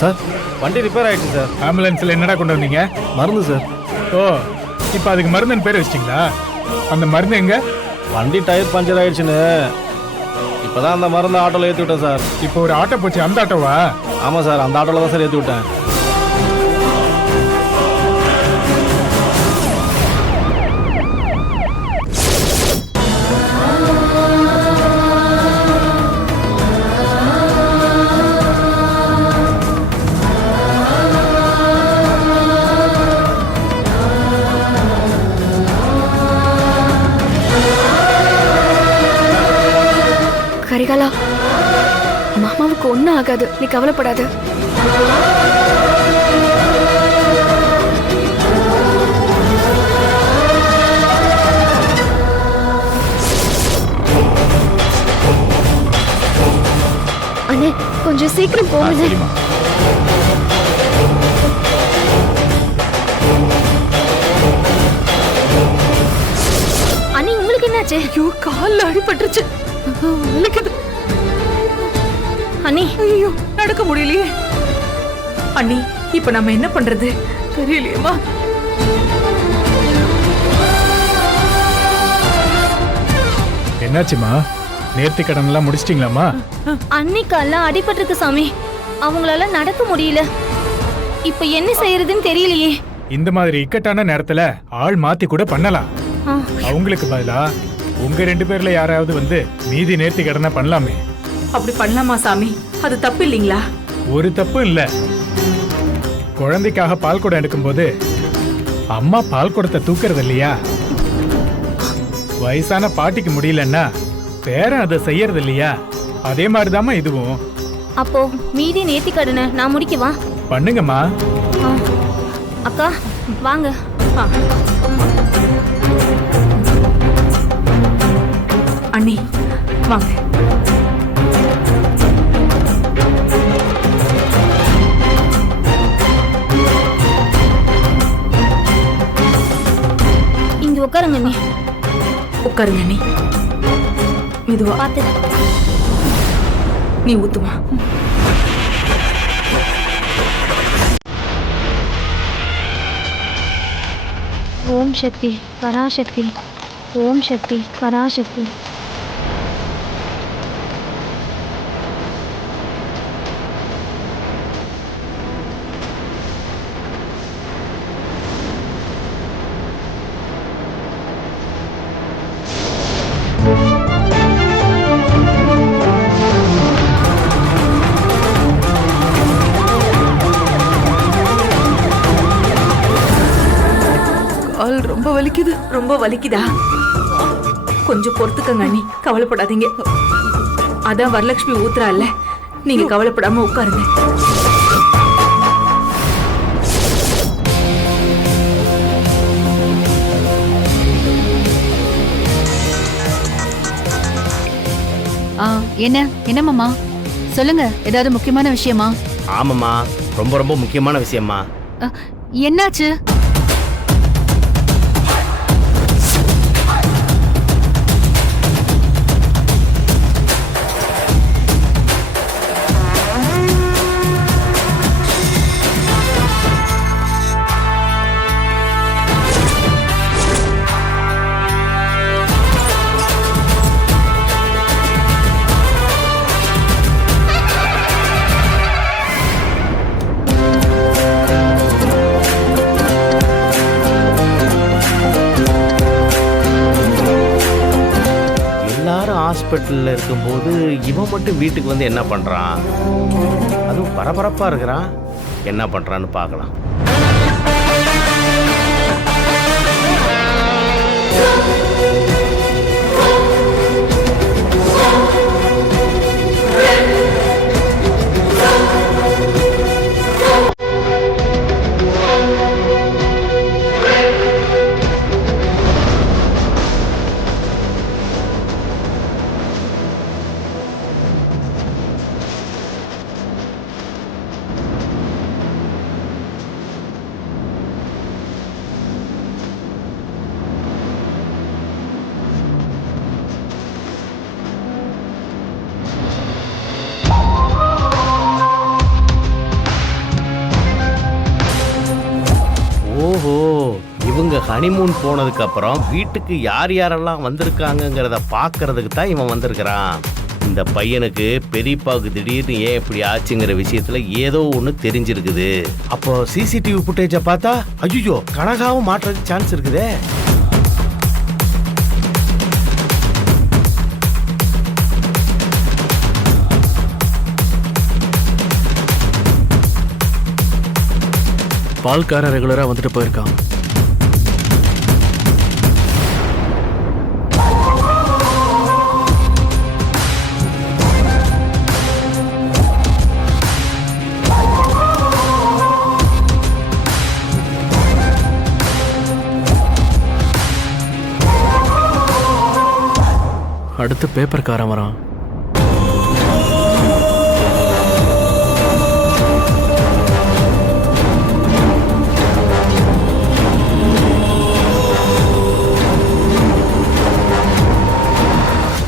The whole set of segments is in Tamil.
சார் வண்டி ரிப்பேர் ஆயிடுச்சு சார். ஆம்புலன்ஸ்ல என்னடா கொண்டு வந்தீங்க? மருந்து சார். ஓ, இப்போ அதுக்கு மருந்துன்னு பேர் வச்சிட்டீங்களா? அந்த மருந்து எங்க? வண்டி டயர் பஞ்சர் ஆயிடுச்சுன்னு இப்போதான் அந்த மருந்து ஆட்டோவில் ஏற்றி விட்டேன் சார். இப்போ ஒரு ஆட்டோ போச்சு, அந்த ஆட்டோவா? ஆமாம் சார், அந்த ஆட்டோவில் தான் சார் ஏற்றி விட்டேன். கரிகாலா, மாமாவுக்கு ஒன்னும் ஆகாது, நீ கவலைப்படாத. அண்ணே, கொஞ்சம் சீக்கிரம் போங்க. அண்ணி, உங்களுக்கு என்னாச்சு? ஐயோ, கால்ல அடிபட்டுருச்சு. அண்ணி, ஐயோ, நடக்க முடியலையே. அண்ணி, இப்ப நம்ம என்ன பண்றது தெரியலையேமா. என்னாச்சுமா? நேர்த்தி கடன் எல்லாம் முடிச்சிட்டீங்களாமா? அண்ணி கால்ல அடிபட்டிருக்கு சாமி, அவங்களால நடக்க முடியல. இப்ப என்ன செய்யறதுன்னு தெரியலையே. இந்த மாதிரி இக்கட்டான நேரத்துல ஆள் மாத்தி கூட பண்ணலாம். அவங்களுக்கு பதிலா உங்க 2 பேர்ல யாராவது வந்து மீதி நேர்த்தி கடனை பண்ணலாமே. அப்படி பண்ணலாமா சாமி? அது தப்பு இல்லீங்களா? ஒரு தப்பு இல்ல. குழந்தைக்காக பால் குடம் எடுக்கும்போது அம்மா பால் குடத்தை தூக்குறது இல்லையா? வயசான பாட்டிக்கு முடியலன்னா பேரன் அதை செய்யறது இல்லையா? அதே மாதிரிதாம்மா இதுவும். அப்போ மீதி நேர்த்தி கடனை நான் முடிக்கவா? பண்ணுங்கம்மா. அக்கா வாங்க. அண்ணி வாங்க. இங்க உட்காருங்க அண்ணி. உட்காருங்க அண்ணி. மெதுவா பார்த்து. நீ ஊத்துமா. ஓம் சக்தி பராசக்தி, ஓம் சக்தி பராசக்தி. கால் ரொம்ப வலிக்குது. ரொம்ப வலிக்குதா? கொஞ்சம் பொறுத்துக்கங்க அண்ணி, கவலைப்படாதீங்க. அதான் வரலட்சுமி ஊத்துறாள்ல, நீங்க கவலைப்படாம உட்காருங்க. என்ன மாமா சொல்லுங்க, ஏதாவது முக்கியமான விஷயமா? ஆமாம்மா, ரொம்ப ரொம்ப முக்கியமான விஷயம்மா. என்னாச்சு? ஹாஸ்பிட்டலில் இருக்கும்போது இவன் மட்டும் வீட்டுக்கு வந்து என்ன பண்ணுறான்? அதுவும் பரபரப்பாக இருக்கிறான். என்ன பண்ணுறான்னு பார்க்கலாம். இவங்க ஹனிமூன் போனதுக்கு அப்புறம் வீட்டுக்கு யார் யாரெல்லாம் வந்திருக்காங்கங்கிறத பார்க்கறதுக்கு தான் இவன் வந்திருக்கிறான். இந்த பையனுக்கு பெரியப்பாவுக்கு திடீர்னு ஏன் இப்படி ஆச்சுங்கிற விஷயத்துல ஏதோ ஒன்று தெரிஞ்சிருக்குது. அப்போ சிசிடிவி ஃபுட்டேஜை பார்த்தா ஐயோ கனகாவும் மாற்றுறதுக்கு சான்ஸ் இருக்குதே. பால்காரன் ரெகுலரா வந்துட்டு போயிருக்கான். அடுத்து பேப்பர்காரன் வரான்.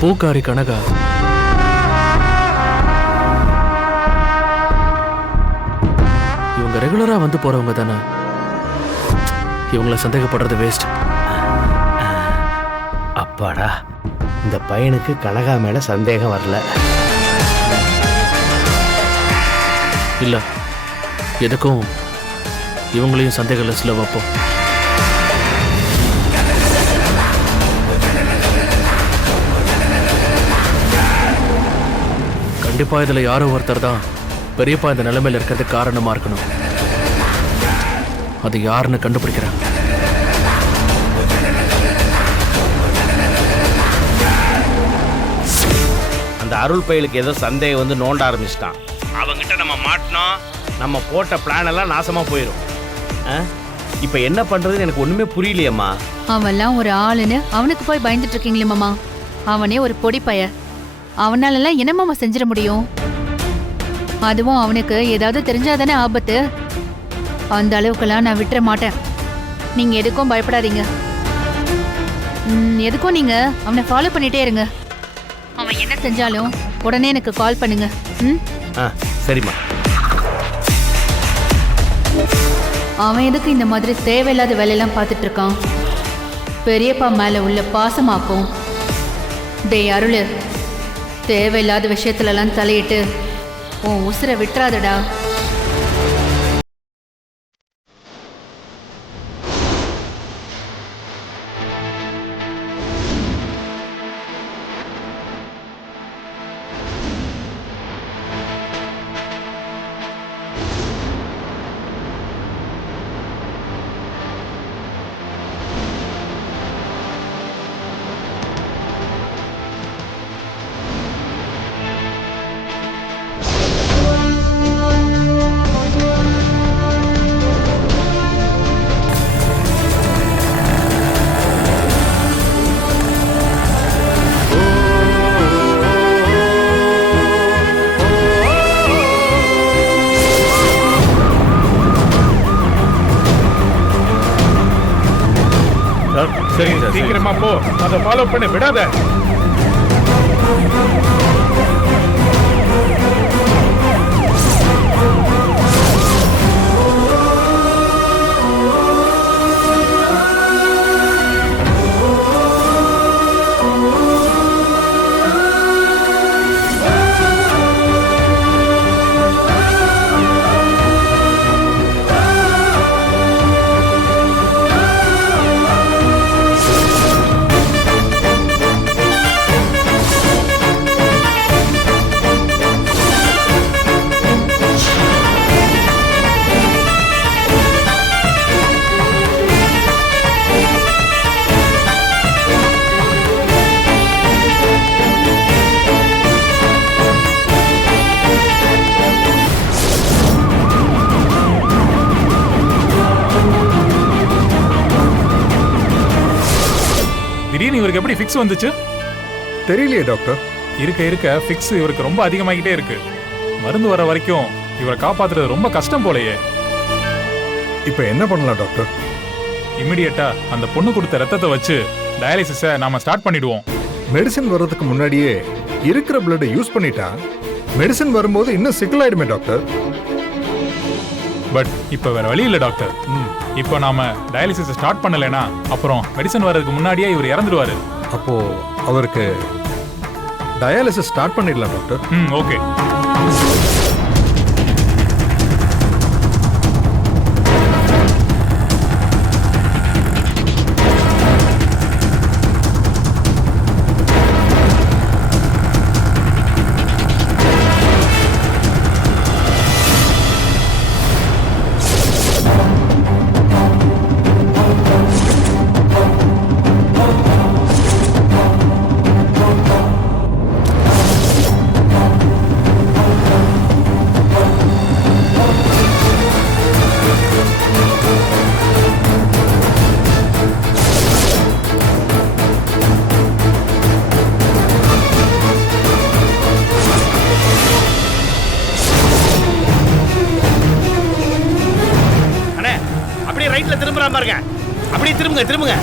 பூக்காரி கனகா. இவங்க ரெகுலரா வந்து போறவங்க தானே, இவங்கள சந்தேகப்படுறது வேஸ்ட். அப்பாடா, இந்த பையனுக்கு கனகா மேல சந்தேகம் வரல. இல்ல, எதுக்கும் இவங்களையும் சந்தேக லிஸ்ட்ல வைப்போம். கண்டிப்பா இதுல யாரோ ஒருத்தர் தான் பெரியப்பா இந்த நிலைமையில இருக்கிறதுக்கு காரணமா இருக்கணும். அது யாருன்னு கண்டுபிடிக்கிறேன். அந்த அருள் பயலுக்கு ஏதோ சந்தேகம் வந்து நோண்ட ஆரம்பிச்சிட்டான். அவங்கிட்ட நம்ம மாட்டினோம், நம்ம போட்ட பிளான் எல்லாம் நாசமா போயிடும். இப்ப என்ன பண்றதுன்னு எனக்கு ஒண்ணுமே புரியலையம்மா. அவன்லாம் ஒரு ஆளுன்னு அவனுக்கு போய் பயந்துட்டு இருக்கீங்களே மாமா. அவனே ஒரு பொடி பைய. அவனாலலாம் என்ன மாமா செஞ்சிட முடியும்? அதுவும் அவனுக்கு ஏதாவது தெரிஞ்சாதானே ஆபத்து. அந்த அளவுக்குலாம் நான் விட்டுற மாட்டேன். நீங்க எதுக்கும் பயப்படாதீங்க. எதுக்கும் நீங்க அவனை ஃபாலோ பண்ணிட்டே இருங்க. அவன் என்ன செஞ்சாலும் உடனே எனக்கு கால் பண்ணுங்க. சரிம்மா. அவன் எதுக்கு இந்த மாதிரி தேவையில்லாத வேலையெல்லாம் பார்த்துட்டு இருக்கான்? பெரியப்பா மேல உள்ள பாசமாக்கும். டேய் அருள், தேவையில்லாத விஷயத்துலலாம் தலையிட்டு உன் உசுரை விட்டுறாதடா. சீக்கிரமா போ, அதை ஃபாலோ பண்ண விடாத. திடீர்னு இவருக்கு எப்படி ஃபிக்ஸ் வந்துச்சு தெரியலையே டாக்டர். இருக்க இருக்க ஃபிக்ஸ் இவருக்கு ரொம்ப அதிகமாகிட்டே இருக்கு. மருந்து வர வரைக்கும் இவரை காப்பாத்துறது ரொம்ப கஷ்டம் போலயே. இப்போ என்ன பண்ணலாம் டாக்டர்? இமிடியேட்டா அந்த பொண்ணு கொடுத்த ரத்தத்தை வச்சு டயாலிசிஸை நாம ஸ்டார்ட் பண்ணிடுவோம். மெடிசன் வர்றதுக்கு முன்னாடியே இருக்கிற பிளட்டை யூஸ் பண்ணிட்டா மெடிசன் வரும்போது இன்னும் சிக்கலாயிடுமே டாக்டர். பட் இப்போ வேற வழி இல்லை டாக்டர். இப்போ நாம டயாலிசிஸ் ஸ்டார்ட் பண்ணலைனா அப்புறம் மெடிசன் வர்றதுக்கு முன்னாடியே இவர் இறந்துடுவாரு. அப்போ அவருக்கு டயாலிசிஸ் ஸ்டார்ட் பண்ணிடலாம் டாக்டர். ஓகே. ரைட்ல திரும்புறா பாருங்க. அப்படியே திரும்புங்க திரும்புங்க.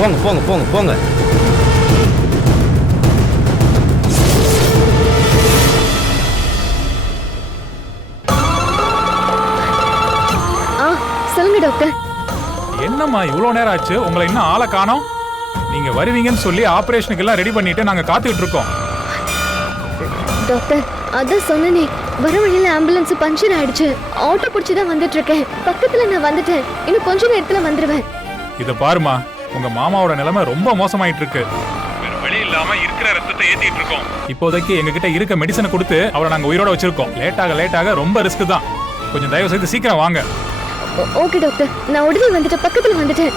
போங்க போங்க போங்க போங்க. சொல்லுங்க டாக்டர். என்னம்மா இவ்வளவு நேரம் ஆச்சு, உங்களை இன்னும் ஆளை காணோம்? நீங்க வருவீங்கன்னு சொல்லி ஆபரேஷனுக்கு எல்லாம் ரெடி பண்ணிட்டு நாங்க காத்துக்கிட்டு இருக்கோம். டாக்டர் அதான் சொன்னனே, வர வழியில ஆம்புலன்ஸ் பஞ்சர் ஆயிடுச்சு. ஆட்டோ பிடிச்சி தான் வந்துட்டு இருக்கேன். பக்கத்துல நான் வந்துட்டேன். இன்னும் கொஞ்ச நேரத்துல வந்துருவேன். இத பாருமா, உங்க மாமாவோட நிலைமை ரொம்ப மோசமாயிட்டு இருக்கு. வேற வழி இல்லாம இருக்கிற ரத்தத்தை ஏத்திட்டு இருக்கோம். இப்போதைக்கு எங்க கிட்ட இருக்க மெடிசனை கொடுத்து அவரை நாங்க உயிரோட வச்சிருக்கோம். லேட்டாக ரொம்ப ரிஸ்க் தான். கொஞ்சம் தயவு செய்து சீக்கிரம் வாங்க. ஓகே டாக்டர், நான் உடனே வந்துட்டேன். பக்கத்துல வந்துட்டேன்.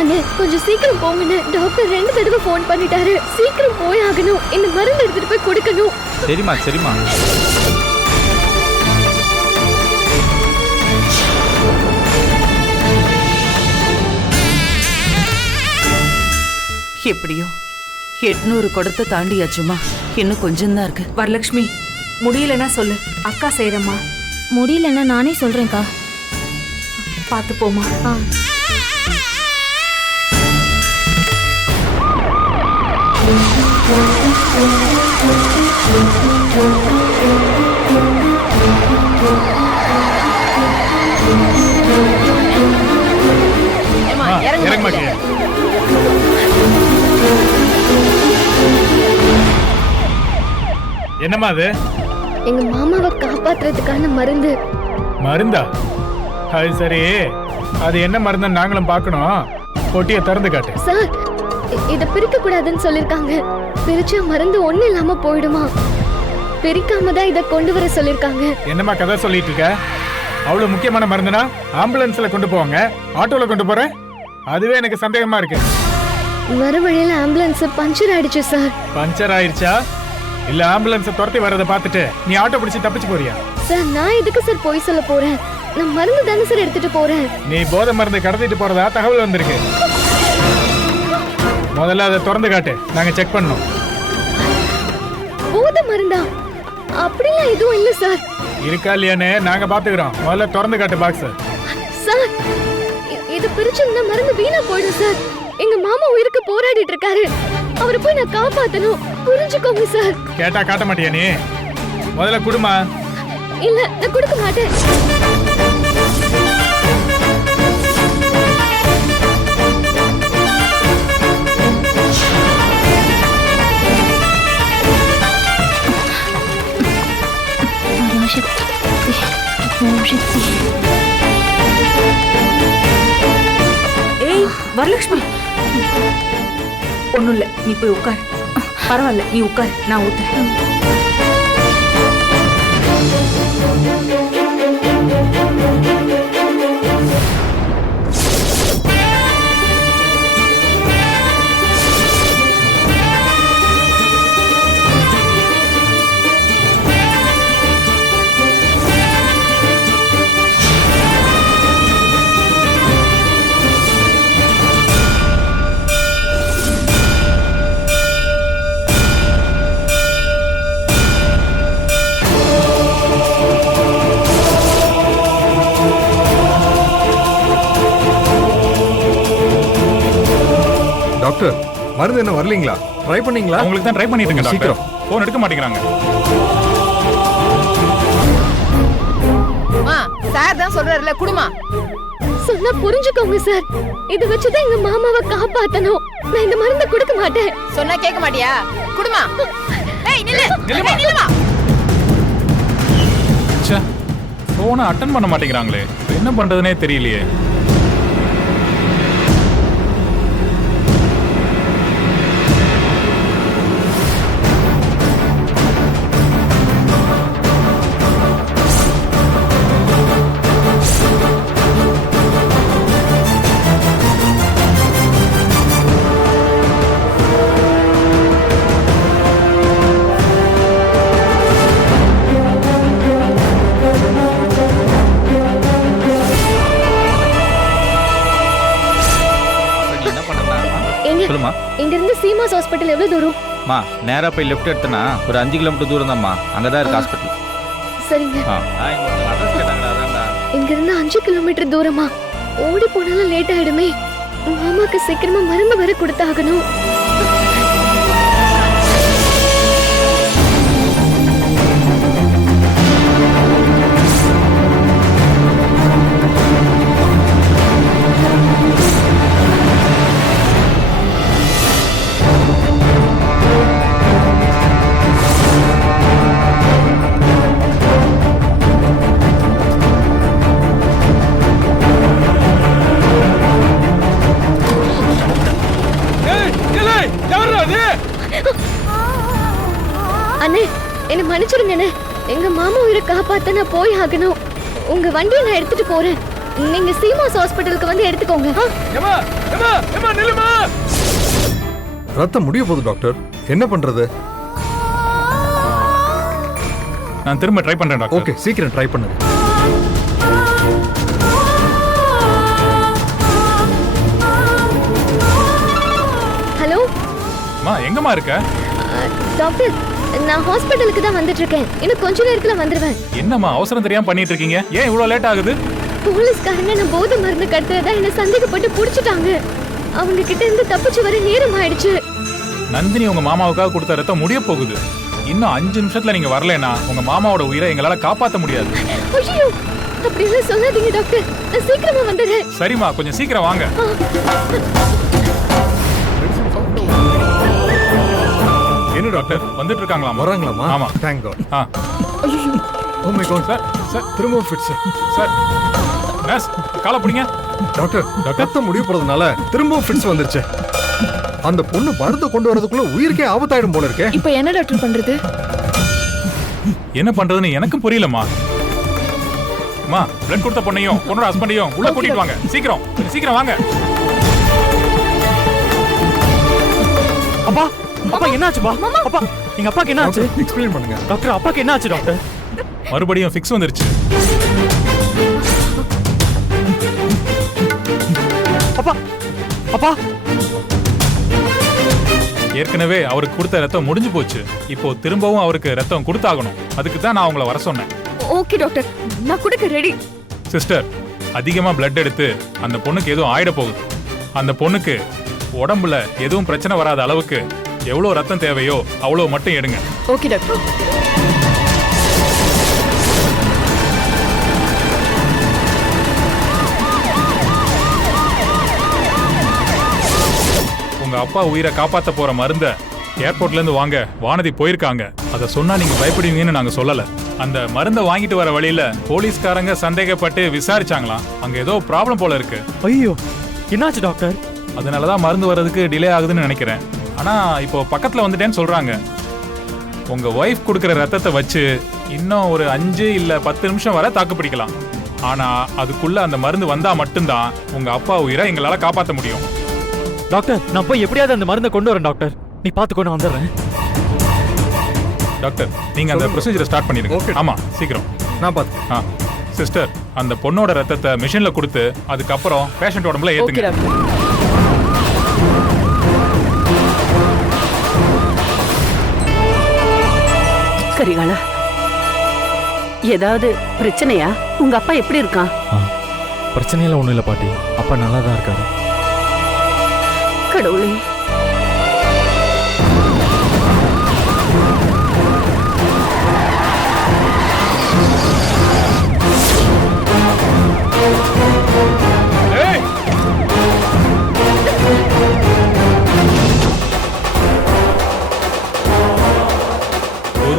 அண்ணே கொஞ்சம் சீக்கிரம் போங்கண்ணே. டாக்டர் 2 தடவை ஃபோன் பண்ணிட்டாரு. சீக்கிரம் போய் ஆகணும். இந்த மருந்து எடுத்துட்டு போய் கொடுக்கணும். சரிம்மா சரிம்மா. எப்படியோ 800 குடத்தை தாண்டியாச்சுமா. இன்னும் கொஞ்சம் தான் இருக்கு. வரலட்சுமி, முடியலன்னா சொல்லு, அக்கா செய்யறம்மா. முடியலன்னா நானே சொல்றேன்க்கா. பார்த்து போமா. இறங்க மாட்டீங்க. என்னம்மா அது? எங்க மாமாவை காப்பாத்துறதுக்கான மருந்து. மருந்தா? அது சரி, அது என்ன மருந்துன்னு நாங்களும் பார்க்கணும். பொட்டியை திறந்து காட்டு. சார் இத பிரிக்க கூடாதுன்னு சொல்லிருக்காங்க. பிரிச்சா மருந்து ஒண்ணு இல்லாம போயிடுமா. பிரிக்காம தான் இத கொண்டு வர சொல்லிருக்காங்க. என்னம்மா கதை சொல்லிட்டு இருக்க? அவ்வளவு முக்கியமான மருந்துனா ஆம்புலன்ஸ்ல கொண்டு போவாங்க, ஆட்டோல கொண்டு போற? அதுவே எனக்கு சந்தேகமா இருக்கு. வர வழியில ஆம்புலன்ஸ் பஞ்சர் ஆயிடுச்சு சார். பஞ்சர் ஆயிடுச்சா? இல்ல ஆம்புலன்ஸ் துரத்தி வரதை பார்த்துட்டு நீ ஆட்டோ பிடிச்சு தப்பிச்சு போறியா? சார் நான் எதுக்கு சார் போய் சொல்ல போறேன்? நான் மருந்து தானே சார் எடுத்துட்டு போறேன். நீ போதை மருந்து கடத்திட்டு போறதா தகவல் வந்திருக்கு. முதல்ல அதை திறந்து காட்டு, நாங்க செக் பண்ணோம். போதை மருந்தா? அப்படிலாம் எதுவும் இல்ல சார். இருக்கா இல்லையானே நாங்க பாத்துக்கிறோம். முதல்ல திறந்து காட்டு பாக்ஸ். சார் இது பிரிச்சிருந்தா மருந்து வீணா போயிடும் சார். எங்க மாமா உயிருக்கு போராடிட்டு இருக்காரு. அவரை போய் நான் காப்பாத்தணும். புரிஞ்சுக்கோங்க சார். கேட்டா காட்ட மாட்டியா நீ? முதல்ல குடுமா. இல்ல நான் கொடுக்க மாட்டேன். ஏய் வரலட்சுமி, ஒண்ணும் இல்ல, நீ போய் உட்கார். பரவாயில்ல, நீ உட்கார், நான் ஊத்துறேன். டாக்டர் மருந்து என்ன வரலீங்களா? ட்ரை பண்ணீங்களா? உங்களுக்கு தான் ட்ரை பண்ணிட்டு இருக்கேன் டாக்டர். சீக்கிரம். போன் எடுக்க மாட்டேங்கிறாங்க. சார் தான் சொல்றாருல, குடுமா. சொன்னா புரிஞ்சுக்கோங்க சார். இத வச்சுதான் எங்க மாமாவை காப்பாத்தணும். நான் இந்த மருந்தை கொடுக்க மாட்டேன். சொன்னா கேட்க மாட்டியா? குடுமா. ஏய் நில்லு. நில்லுமா. ச்சே, போனை அட்டன் பண்ண மாட்டேங்கிறாங்களே. என்ன பண்றதுனே தெரியலையே. சொல்லுமா. இங்க இருந்து சீமாஸ் ஹாஸ்பிடல் எவ்வளவு தூரம்? மா நேரா போய் லெஃப்ட் எடுத்தனா ஒரு 5 கிலோமீட்டர் தூரம் தான்மா. அங்கதான் இருக்கு ஹாஸ்பிடல். சரிங்க. அட்ரஸ் கேட்டாங்கடா, அதான்டா. இங்க இருந்து 5 கிலோமீட்டர் தூரமா? ஓடி போனாலும் லேட் ஆயிடுமே. மாமாக்கு சீக்கிரமா மருந்து வர கொடுத்தாகணும். அண்ணே, என்ன மன்னிச்சிருங்க. எங்க மாமா உயிரை காப்பாத்த நான் போய் ஆகணும். உங்க வண்டியை நான் எடுத்துட்டு போறேன். நீங்க சீமாஸ் ஹாஸ்பிடலுக்கு வந்து எடுத்துக்கோங்க. ரத்தம் முடிய போகுது டாக்டர். என்ன பண்றது? நான் திரும்ப ட்ரை பண்றேன் டாக்டர். ஓகே, சீக்கிரம் ட்ரை பண்ணுங்க. ஹலோ மா, எங்கம்மா இருக்க? டாக்டர், நான் ஹாஸ்பிடலுக்கு தான் வந்துட்டு இருக்கேன். இன்னும் கொஞ்ச நேரத்துல வந்துருவேன். என்னம்மா அவசரம் தெரியாம பண்ணிட்டு இருக்கீங்க? ஏன் இவ்வளவு லேட் ஆகுது? போலீஸ்காரங்க நான் போதை மருந்து கடத்துறதா என்ன சந்தேகப்பட்டு புடிச்சிட்டாங்க. அவங்க கிட்ட இருந்து தப்பிச்சு வர நேரம் ஆயிடுச்சு. நந்தினி உங்க மாமாவுக்காக கொடுத்த ரத்தம் முடிய போகுது. இன்னும் 5 நிமிஷத்துல நீங்க வரலைன்னா உங்க மாமாவோட உயிரை எங்களால காப்பாத்த முடியாது. ஐயோ, அப்படி எல்லாம் சொல்லாதீங்க டாக்டர். நான் சீக்கிரமா வந்துடுறேன். சரிம்மா, கொஞ்சம் சீக்கிரம் வாங்க. என்ன டாக்டர் வந்துட்டு இருக்காங்களா? வராங்களாமா? ஆமா. Thank God. ஐயோ, ஓ மை காட். சார் திரும்ப ஃபிட்ஸ். சார் நர்ஸ் காலை பிடிங்க. டாக்டர், ரத்தம் முடிய போறதுனால திரும்ப ஃபிட்ஸ் வந்துருச்சு. அந்த பொண்ணு மருந்து கொண்டு வரதுக்குள்ள உயிருக்கே ஆபத்தாயிடும் போல இருக்கே. இப்போ என்ன டாக்டர் பண்றது? என்ன பண்றதுன்னு எனக்கும் புரியலம்மா. அம்மா, பிளட் கொடுத்த பொண்ணையும் பொண்ணோட ஹஸ்பண்டையும் உள்ள கூட்டிட்டு வாங்க. சீக்கிரம் சீக்கிரம் வாங்க. அப்பா அப்பா என்னாச்சுப்பா? அப்பா எங்க அப்பாக்கு என்ன ஆச்சு? எக்ஸ்பிளைன் பண்ணுங்க டாக்டர். அப்பாக்கு என்ன ஆச்சு டாக்டர்? மறுபடியும் ஃபிக்ஸ் வந்துருச்சு. அப்பா அப்பா ஏற்கனவே அவருக்கு கொடுத்த ரத்தம் முடிஞ்சு போச்சு. இப்போ திரும்பவும் அவருக்கு ரத்தம் கொடுத்தாகணும். அதுக்கு தான் நான் உங்களை வர சொன்னேன். ஓகே டாக்டர், நான் கொடுக்க ரெடி. சிஸ்டர், அதிகமா பிளட் எடுத்து அந்த பொண்ணுக்கு எதுவும் ஆயிட போகுது. அந்த பொண்ணுக்கு உடம்புல எதுவும் பிரச்சனை வராத அளவுக்கு எவ்வளவு ரத்தம் தேவையோ அவ்வளவு மட்டும் எடுங்க. Okay doctor. உங்க அப்பா உயிரை காப்பாத்த போற மருந்த ஏர்போர்ட்ல இருந்து வாங்க வானதி போயிருக்காங்க. அதை சொன்னா நீங்க பயப்படுவீங்கன்னு நாங்க சொல்லல. அந்த மருந்தை வாங்கிட்டு வர வழியில போலீஸ்காரங்க சந்தேகப்பட்டு விசாரிச்சாங்களாம். அங்க ஏதோ ப்ராப்ளம் போல இருக்கு. ஐயோ, என்னாச்சு டாக்டர்? அதனாலதான் மருந்து வர்றதுக்கு டிலே ஆகுதுன்னு நினைக்கிறேன். ஆனா இப்போ பக்கத்துல வந்துட்டேன்னு சொல்றாங்க. உங்க ஒய்ஃப் கொடுக்கிற ரத்தத்தை வச்சு இன்னும் ஒரு 5 இல்ல 10 நிமிஷம் வரை தாக்கு பிடிக்கலாம். ஆனா அதுக்குள்ள அந்த மருந்து வந்தா மட்டும்தான் உங்க அப்பா உயிரை எங்களால காப்பாற்ற முடியும். டாக்டர், நான் போய் எப்படியாவது அந்த மருந்தை கொண்டு வரேன் டாக்டர். நீ பாத்துக்கோ, நான் வந்துடுறேன். டாக்டர், நீங்க அந்த ப்ரொசீஜரை ஸ்டார்ட் பண்ணிடுங்க. ஆமா, சீக்கிரம். நான் பாத்துக்கிறேன். சிஸ்டர், அந்த பொண்ணோட ரத்தத்தை மிஷின்ல கொடுத்து அதுக்கப்புறம் பேஷண்ட் உடம்புல ஏத்துங்க. கரிகாலா, ஏதாவது பிரச்சனையா? உங்க அப்பா எப்படி இருக்கான்? பிரச்சனையெல்லாம் ஒண்ணும் இல்ல பாட்டி. அப்பா நல்லா தான் இருக்காரு. கடவுளே,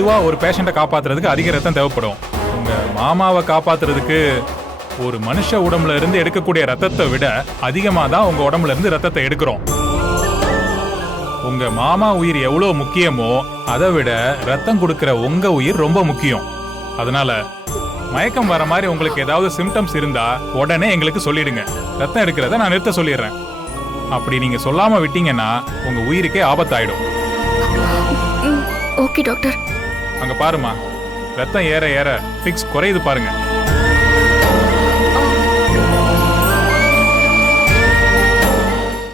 பொதுவா ஒரு பேஷண்ட்டை காப்பாத்துறதுக்கு அதிக ரத்தம் தேவைப்படும். உங்க மாமாவை காப்பாத்துறதுக்கு ஒரு மனுஷ உடம்புல இருந்து எடுக்கக்கூடிய ரத்தத்தை விட அதிகமா தான் உங்க உடம்புல இருந்து ரத்தத்தை எடுக்கிறோம். உங்க மாமா உயிர் எவ்வளவு முக்கியமோ அதை விட ரத்தம் கொடுக்கிற உங்க உயிர் ரொம்ப முக்கியம். அதனால மயக்கம் வர மாதிரி உங்களுக்கு ஏதாவது சிம்டம்ஸ் இருந்தா உடனே எங்களுக்கு சொல்லிடுங்க. ரத்தம் எடுக்கிறத நான் நிறுத்த சொல்லிடுறேன். அப்படி நீங்க சொல்லாம விட்டீங்கன்னா உங்க உயிருக்கே ஆபத்தாயிடும். Okay doctor. அங்க பாருமா, ரத்தம் ஏற ஏற ஃபிக்ஸ் குறையுது பாருங்க.